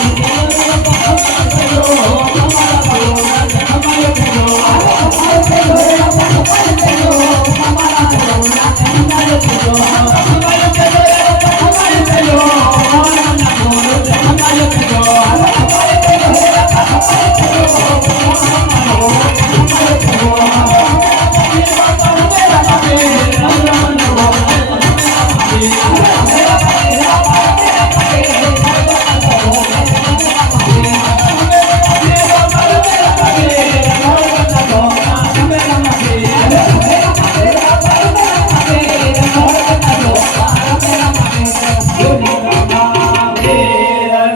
Okay.